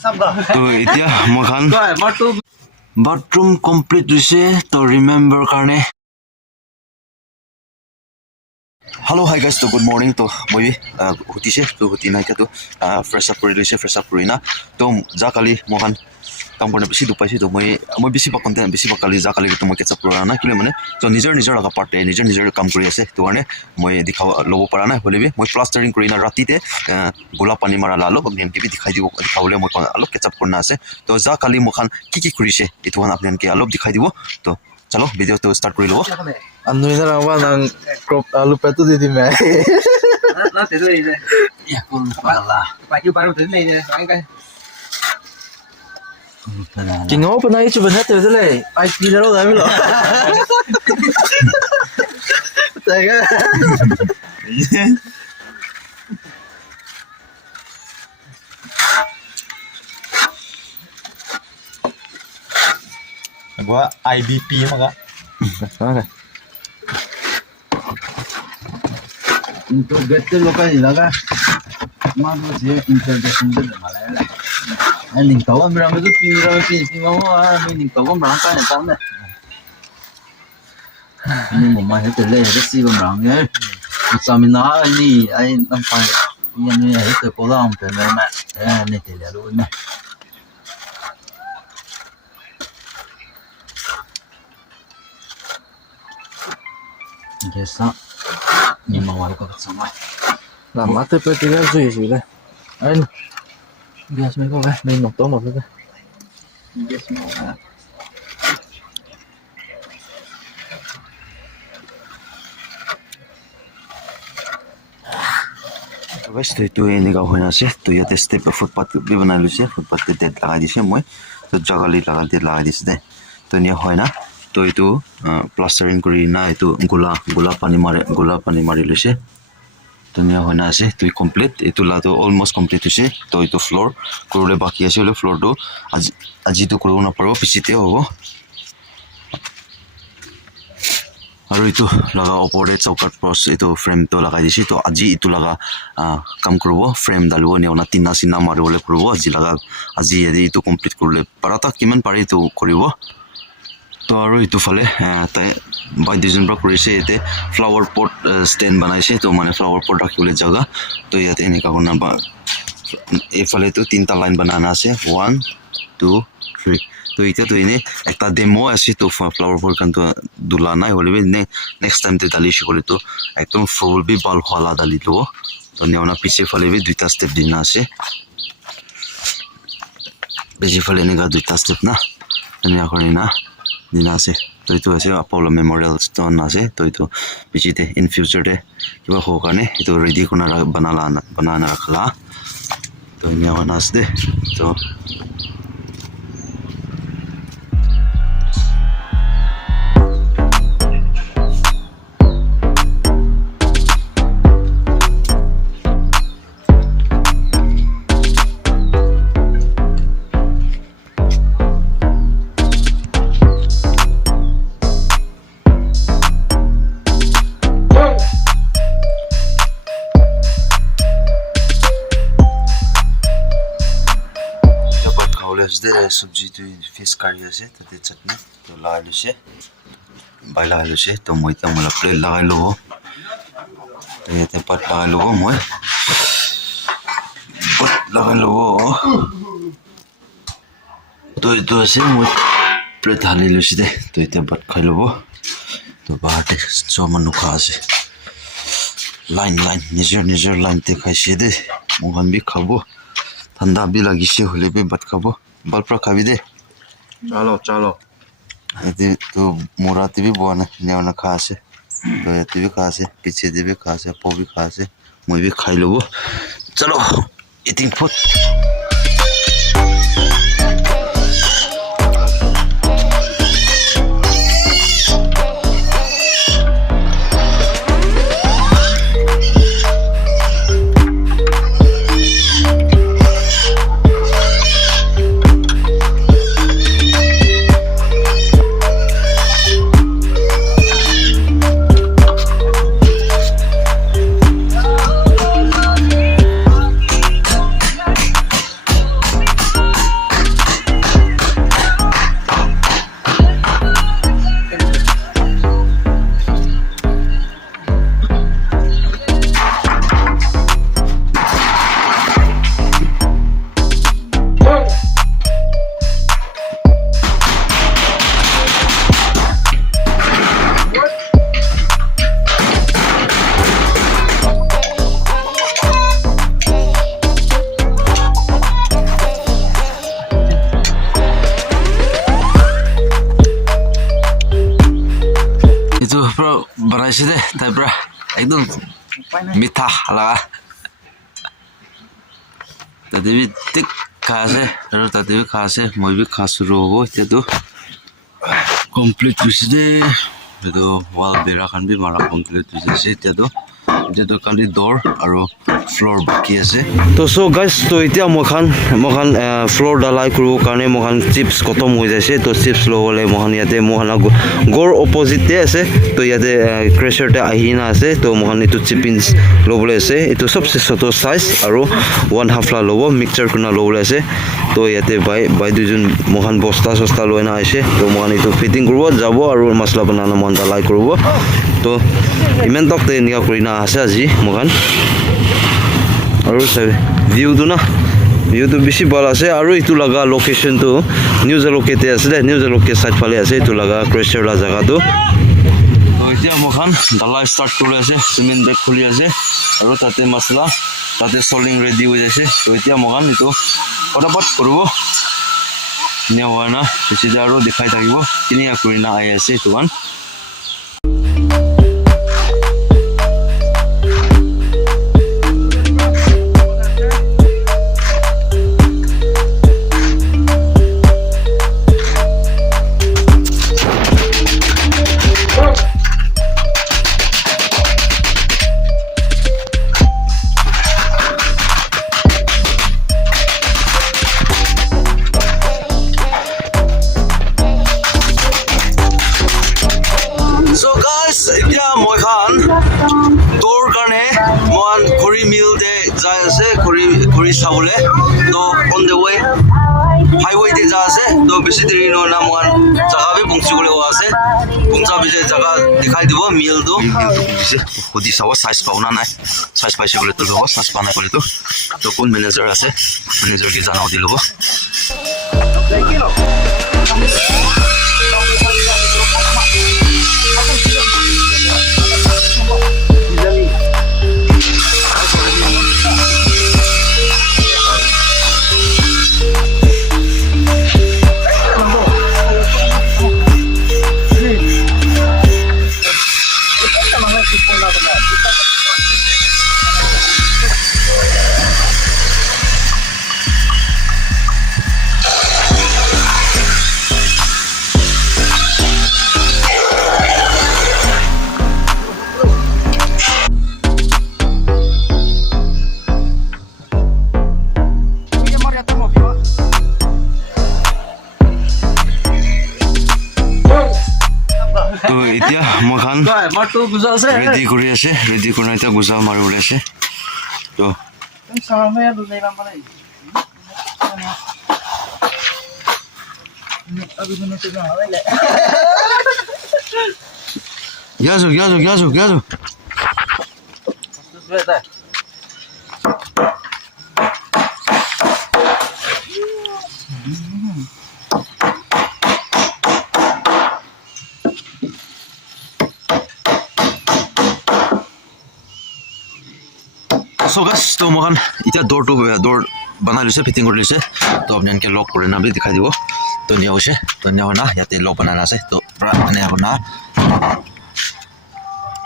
তো এতিয়া মখান bathroom complete হৈছে তো ৰিমেম্বাৰ কাৰণে Hello, hi guys. So good morning. To moi huti se to huti na to fresh up kori lise fresh up kori na to ja kali mohan kam korne bisi dupai se to moi bisi pa content bisi pa kali ja kali to moi ketchup kora na kile mane to nijor laga part nijor kam kori ase to ane moi dikhaw lobo para na holebi moi plastering kori na rati te gola pani mara lalo apni ke bi dikhai dibo dikhawle moi alo ketchup korna ase to ja kali mohan ki kori se etu han apni ke alo dikhai dibo to chalo video to start kori lo Anu ini rawa nang crop lupa itu di mana? Nah, itu ini. Ya, pun kalah. Baju baru itu ini, kan? Kingo pernah itu benar tu le. IT dah lo dah bilo. Tega. Gua IBP maka. Okay. Untuk betul lokal ni lah kan? Mana sih intervention tu malah lah. Ni kawan berang tu pinggir mana? Ni kawan berang kan yang kawan ni. Ni mama itu le, itu sih berang ni. Samina ni, ay nampak ni itu kolam tu mana? Ni tidak lu ni. Biasa. Ni mawal ko sama. Lama tu pergi kerja sih le. Ain. Biasa mereka kan main nonton apa tu? Yes, mawal. guys to itu ini kau hanya sih to ya step footpath भी बना लो से footpath के date लगा दिसे मैं तो जगह ले लगा दिसे दे तो नहीं है ना तो itu plastering kori na itu gula pani mari लो से तो नहीं है ना से तो complete itu lah तो almost complete से तो itu floor kurule baki ase le floor to aji to kuru na paro pisite hobo আৰু ইটো লগা ওপৰে চৌকাট পস ইটো ফ্ৰেম তো লগাই দিছি তো আজি ইটো লগা কাম কৰিব ফ্ৰেম ডালিব নিওনা তিনা সিনা মাৰিবলে কৰিব আজি এদি ইটো কমপ্লিট কৰিলে পাৰাটা কিমান পাৰি তো কৰিব তো আৰু ইটো ফালে তাই বাই ডিজাইন কৰিছে এতে ফ্লাৱাৰ পট ষ্টেণ্ড বনাইছে তো মানে ফ্লাৱাৰ পট ৰাখিবলৈ জাগা তো ইয়াতে এনেকা কোনা বা এফালে তো তিনটা লাইন বনানা আছে 1 2 3 तो इतना तो इन्हें एक ता डेमो ऐसी तो फ्लावर पॉट का तो दुलाना है बोले भी ने नेक्स्ट टाइम ते डाली शिकोले तो एकदम फुल भी बाल खाला डाली लो तो ने उन्हें पीछे फले भी दूसरा स्टेप दिना से पीछे फले ने का दूसरा स्टेप ना ने आखिरी ना दिना से तो इतो ऐसे अपोलो मेमोरियल स्टोन ना से तो इतो पीछे ते इन फ्यूचर ते क्या होगा ने इतो रेडी करना बनाना रखला तो ने वाला से तो दे सब्जी तो फिश करी আছে তো তে चटनी तो लागाই লৈছে বাই লাগাই লৈছে তো মই তা মোলা প্লেট লাগাই লব তো ইয়াতে পাত লাগাই লব মই পাত লাগাই লব তো এইটো আছে মই প্লেট ঢালি লৈছে দে তো এতিয়া পাত খাই লব তো বাহাতে চমান নুখা আছে লাইন নিজৰ লাইনতে খাইছে দে মোহন বি খাব ঠাণ্ডা বি লাগিছে হলে বি ভাত খাব बालप्रा खाबी दे चलो यदि तो मोराती भी बुआना नेवना खा से तो यति भी खा से पीछे दे भी खा से पो भी खा से मुझे भी खाई लो चलो ईटिंग फूड পাইছে দে তাৰ পৰা একদম মিঠা লাগা তাতে বি ঠিক খাই আছে আৰু তাতে বি খাই আছে মই বি খাইছোঁ ৰ'ব এতিয়াতো কমপ্লিট হৈছে দে এইটো ৱাল বেৰা খান বি মাৰা কমপ্লিট হৈছে এতিয়াতো খালি ডোৰ আৰু ফ্লোৰ বাকী আছে তো সো গাইজ তো এতিয়া মই ফ্লোৰ ঢালাই কৰিব কাৰণে মই চিপছ খতম হৈ যাইছে তো চিপছ ল'বলৈ মই ইয়াতে মই গড় অপজিটে আছে তো ইয়াতে ক্ৰেচাৰতে আহি না আছে তো মই এইটো চিপিন্স ল'বলৈ আছে এইটো চবচে ছোট চাইজ আৰু 1/2 লা ল'ব মিক্সাৰ কৰি ল'বলৈ আছে তো ইয়াতে বাই দুজন মই বস্তা চস্তা লৈ না আহিছে তো মই এইটো ফিটিং কৰিব যাব আৰু মছলা বনানা মন ঢালাই কৰিব তো ইমান তকতে এনেকুৱা কৰি না আছে আজি মই আৰু চাই ভিউটো বেছি ভাল আছে আৰু এইটো লগা লোকেশ্যনটো নিউ জালুকতে আছে দে নিউ জালুকে সাইড ফালে আছে এইটো লগা ক্ৰেচাৰলা জাগাটো তো এতিয়া মই ঢালাই ষ্টাৰ্ট কৰি আছে চিমেণ্ট বেগ খুলি আছে আৰু তাতে মছলা তাতে চলিং ৰেডি হৈ আছে তো এতিয়া মই এইটো ফটাফট কৰিব ধুনীয়া হোৱা না বেছি আৰু দেখাই থাকিব কেনেকুৱা কৰি না আহি আছে এইটো So guys, এতিয়া মই তোৰ কাৰণে মই খৰি মিল দে যাই আছে খৰি চাবলে তো অন দ্য ৱে হাইৱে দে যা আছে তো বেছি দেৰি নহয় না মই জাগা বি পहुंचিবলৈ আছে পঞ্জাবী যে জাগা দেখাই দিব মিলটো খুদি চাব সাইজ পাও না নাই সাইজ পাইছে বলে তো ল'ব সাইজ পা নাই বলে তো কোন মেনেজাৰ আছে মেনেজাৰকে জানাও দি ল'ব তো এতিয়া মই ৰেডি কৰি আছে ৰেডি কৰি এতিয়া গুজা মাৰি ওলাইছে তো Gazo. So guys, तो मोहन इतना डोर बना लिसे फिटिंग कर लिसे तो अपने इनके लॉक करना भी दिखाई दियो तो नहीं होशे तो नहीं होना या ते लॉक बनाना से तो पूरा नहीं होना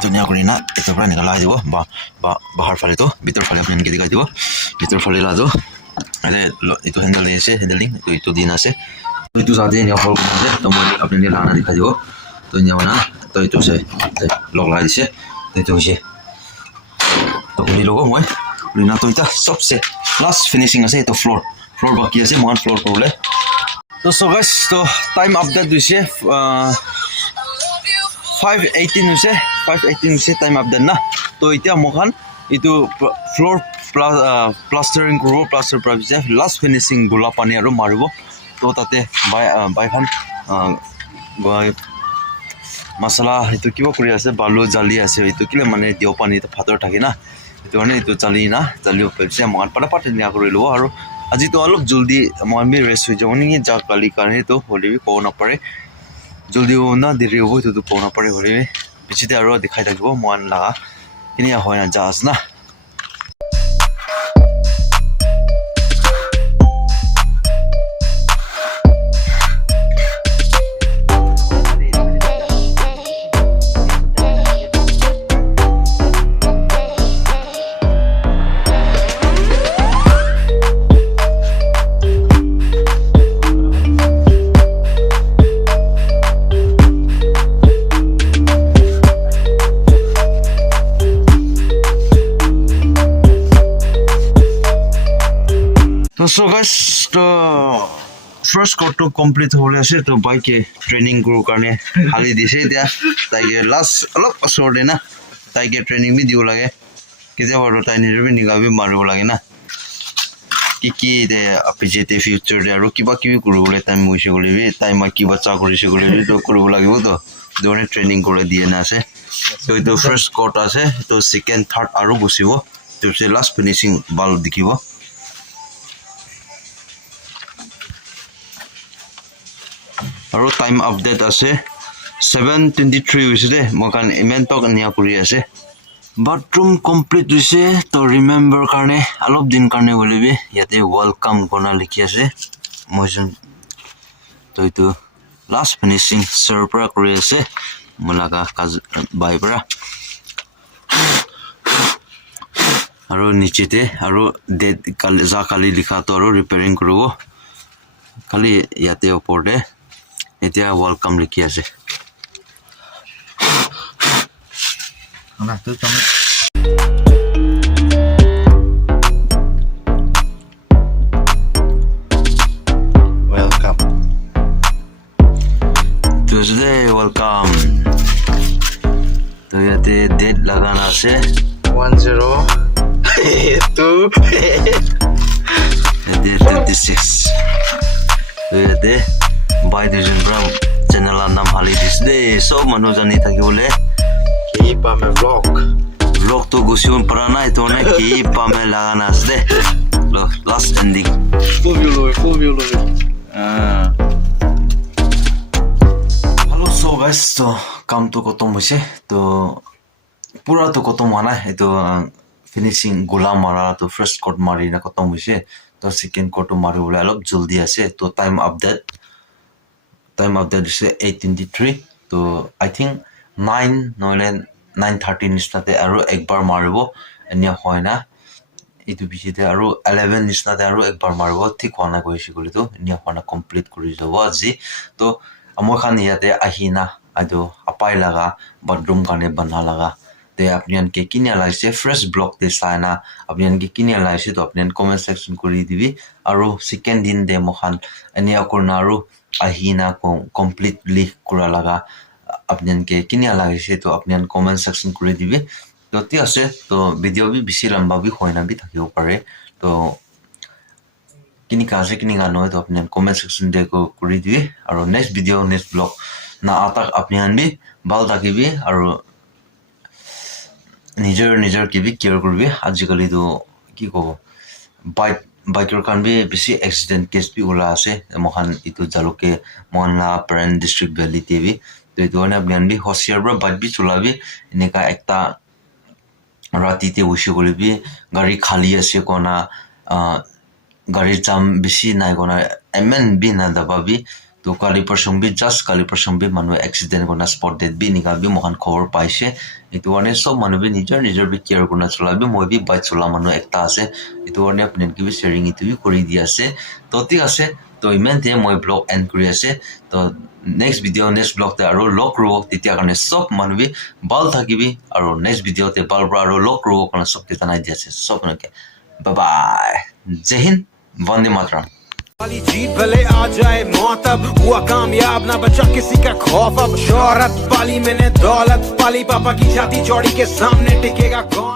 तो नहीं करना इतना पूरा निकाला दियो बाहर फाले तो भीतर फाले अपने इनके दिखाई दियो भीतर फाले ला दो अरे इतो हैंडल नहीं से हैंडलिंग तो इतो दिन से तो इतो साथ ही नहीं होल करना से तो मुझे अपने लिए लाना दिखाई दियो तो नहीं होना तो इतो से लॉक ला दिसे तो इतो होशे तो ये लोगों में लेना तो इतना सबसे लास्ट फिनिशिंग है तो फ्लोर बाकी है मोहन फ्लोर कर ले तो सो गाइस तो टाइम अपडेट दिसे 5:18 से टाइम अपडेट ना तो इतना मोहन इतो फ्लोर प्लास्टरिंग करो प्लास्टर प्राइस लास्ट फिनिशिंग गुला पानी और मारिबो तो ताते बाइखान मसला इतो किबा करि আছে बालू जाली আছে इतो किले माने दियो पानी तो फादर থাকে না इतो माने इतो जाली ना जालिओ पेसे मान पटापट निया কৰি লব আৰু আজি তো অলপ জলদি মান বি ৰেষ্ট হৈ যাব নি যা কালি কাৰণে তো হলি বি কোনা পৰে জলদি हो ना देरी हो तो कोना परे हरि पिछते আৰু দেখাই থাকিব মান লাগা কিনিয়া হয় না জাজ না So guys, to first court to complete hole ase to bike training guru karne hali dise dia taige last alop asor de na taige training bi diu lage kije baro tai ni bi niga bi maru lage na ki de apjete future de aro kiba kibi guru le time moise gole bi time ma kiba cha gori se gole bi to guru lage bo to done training gole die na ase so ito first court ase to second third aro bosibo to se last finishing ball dikibo aro time update ase 7:23 hoise mokan event tok ania kuri ase bathroom complete hoise to remember karne alop din karne holebi yate welcome kona likhi ase mojon to itu last finishing server kuri ase mulaga bai pra aro nichete aro date kali likha to aro repairing kurobo kali yate opor de এতিয়া welcome লিখি আছে না তো তুমি welcome Tuesday welcome তো ইয়াতে date লাগানো আছে 10 2 26 তো ইয়াতে by দুজন ব্রাম চ্যানেলৰ নাম হালি দিছ দে সব মানুহ জানি থাকিবলে keep on my vlog vlog to gusion para na ito na ki pa me lagana asde lo last ending full view lo hello so guys to kam to kotom hoise to pura to kotom hona eto finishing gula mara to first court mari na kotom hoise to second court mari bole alop jaldi ase to time update is 8:23 to I think 9 noile 9:30 nistate aro ekbar maribo enia hoina itu bichite aro 11 nistate aro ekbar maribo thik hona goishi gole to enia hona complete kuri jabo aji to amoi khan yate ahina ado apai laga bathroom kane bana laga te apnian ke kinya laise fresh block de saina apnian ke kinya laise to apnian comment section kuri dibi aro second din de mohan enia korna aro ahina ko completely kura laga apnian ke kinya lagise to apnian comment section kuri dibi to ti ase to video bi bisi lamba bi hoina bi thakibo pare to kini ka ase kini ga no to apnian comment section de ko kuri dibi aro next video next vlog na atak apnian bi bal thakibi aro নিজৰ ki bi care kurbi ajikali to ki kobo biker kan bi bisi accident case bi ola ase mohan itu jaloke monla parent district valley tv to itu na bian bi hosier bra bike bi chulabi eneka ekta rati te ushi golibi gari khali ase kona gari jam bisi nai kona mn bi na dababi to kali person bi just kali person bi manu accident kona spot dead bi nika bi mohan khobor paise itu one sob manu bi নিজৰ bi care kona chulabi moi bi bike chula manu ekta ase itu one apne ki bi sharing itu bi kori di ase to tik ase to imen te moi blog end kuri ase to next video next blog te aro log ro titia kane sob manu bi bal thakibi aro next video te bal bra aro log ro kona sob te tanai di ase sob no ke bye bye jai hind vande mataram वाली जीत भले आ जाए मौत अब हुआ कामयाब ना बचा किसी का खौफ अब शोहरत पाली मैंने दौलत पाली पापा की छाती चौड़ी के सामने टिकेगा कौन